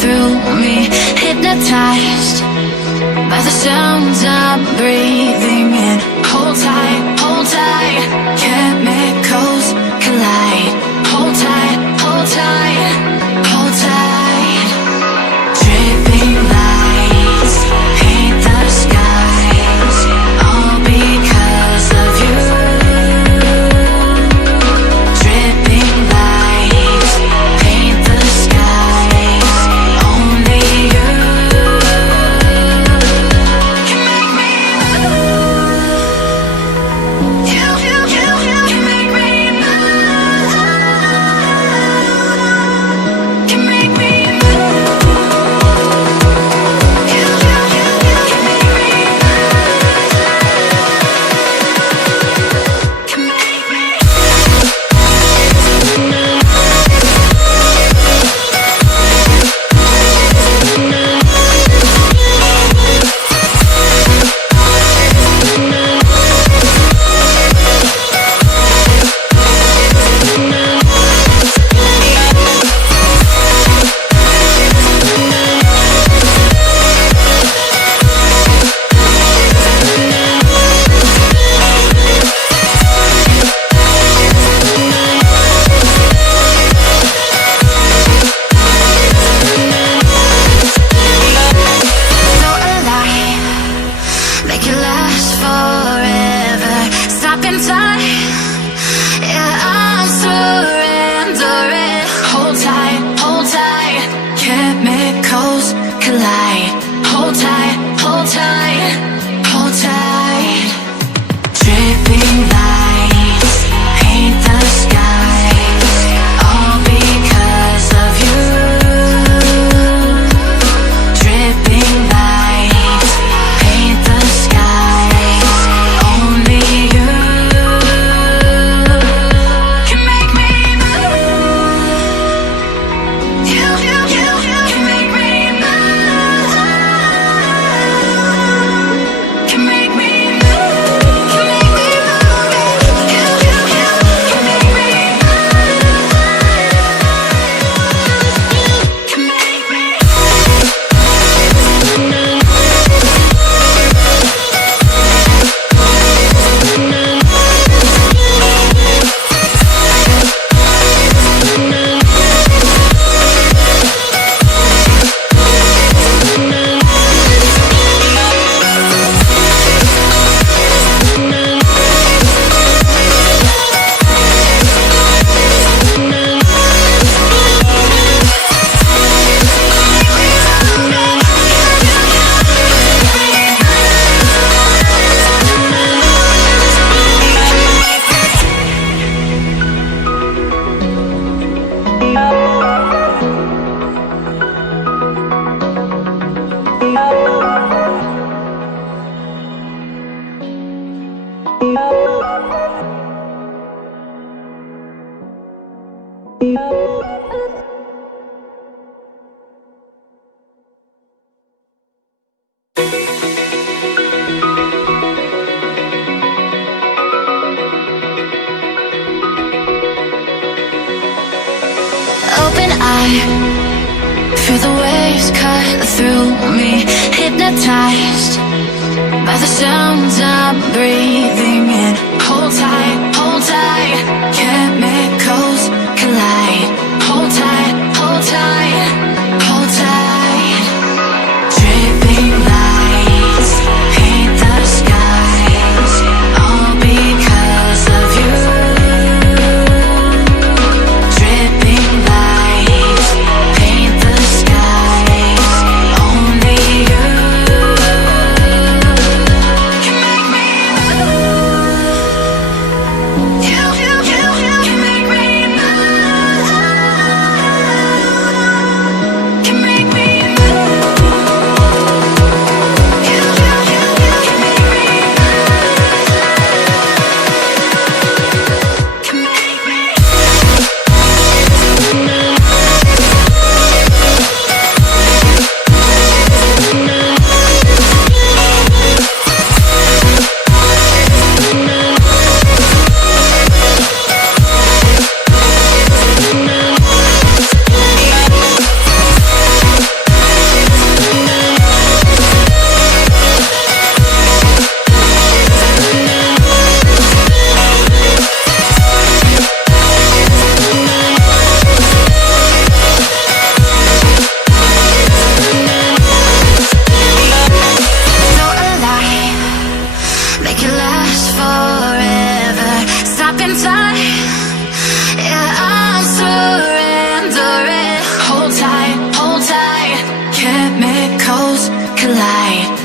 through me, hypnotized by the sounds I'm breathing in. Hold tight, chemicals collide. Hold tight, hold tight, hold tight. Dripping lights paint the skies, all because of you. Dripping lights paint the skies, only you can make me move. You can make me move. Can make me move. You can make me move. Can make me. So alive, make it last forever. Stop in time, yeah, I'm surrendering. Hold tight, chemicals collide. Hold tight, hold tight, hold tight. Dripping lights paint the skies, all because of you. Dripping lights paint the skies, only you can make me move. You can make me move. Can make me move. Can make me move. You can make me move. Can make me. Open eye, feel the waves cut through me, hypnotized by the sounds I'm breathing in. Hold tight, chemicals collide. Hold tight, hold tight. Dripping lights paint the skies, all because of you. Dripping lights paint the skies, only you can make me move. You can make me move. chemicals collide.